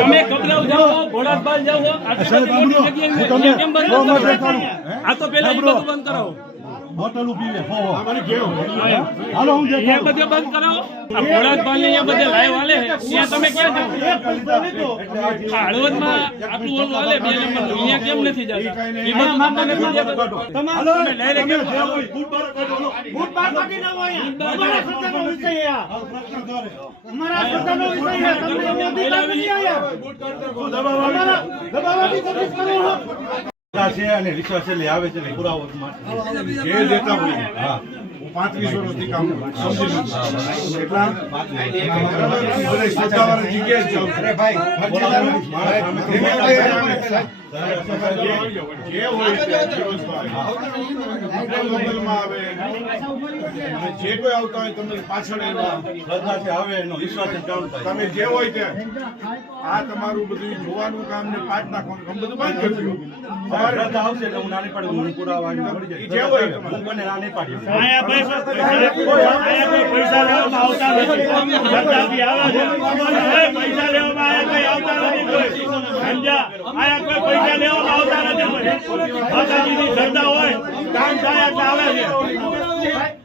તમે કબરાવ જાઓ ભોળાતબાલ જાઓ આટલી મોટી જગ્યાએ કેમ બંધ. આ તો પેલા એ બધું બંધ કરાવો. બોટલો પીવે હો હો. હાલો હું અહીંયા બધે બંધ કરાવો. આ ભોળાતબાલ અહીંયા બધે લાઈવ હાલે ત્યાં તમે ક્યાં જાઓ? હળવદમાં આટલું ઓલું હાલે બે નંબર. અહીંયા કેમ નથી જતા? એ બધું તમને નથી દેખાતું. તમે direct તમે કેમ જે હોય, બૂટ બાર કાઢો, બૂટ બાર કાઢી નાખો અહીંયા. વિષય. અમારા સત્તાનો વિષય છે. તમને એનો અધિકાર નથી અહીંયા. શું દબાવવા અમારા દબાવવાની કોશિશ કરો. છો. અને વિશ્વાસ એટલે આવે છે પુરાવો જે દેતા હોય. હા. પાંત્રીસ વર્ષથી કામ. એટલા? જગ્યાએ જે હોય અને જે કોઈ આવતા હોય તમને પાછળ શ્રદ્ધાથી આવે એનો વિશ્વાસ. તમે જે હોય તે આ તમારું બધું જોવાનું કામ ને પાઠ નાખવાનું બધું બંધ કરી દીધું. શ્રદ્ધા આવશે એટલે હું નાની પાડી હું પુરાવા આવીને મળી ઈ જે હોય હું કોઈને ના પાડી. પૈસા અહીંયા કોઈ પૈસા લેવામાં આવતા નથી. સરકારથી આવે પૈસા લેવામાં અહીંયા કોઈ આવતા નથી સમજ્યા? અહીંયા કોઈ પૈસા લેવામાં આવતા નથી માતાજીની શ્રદ્ધા હોય કામ થાય એટલે આવે છે. ભાઈ.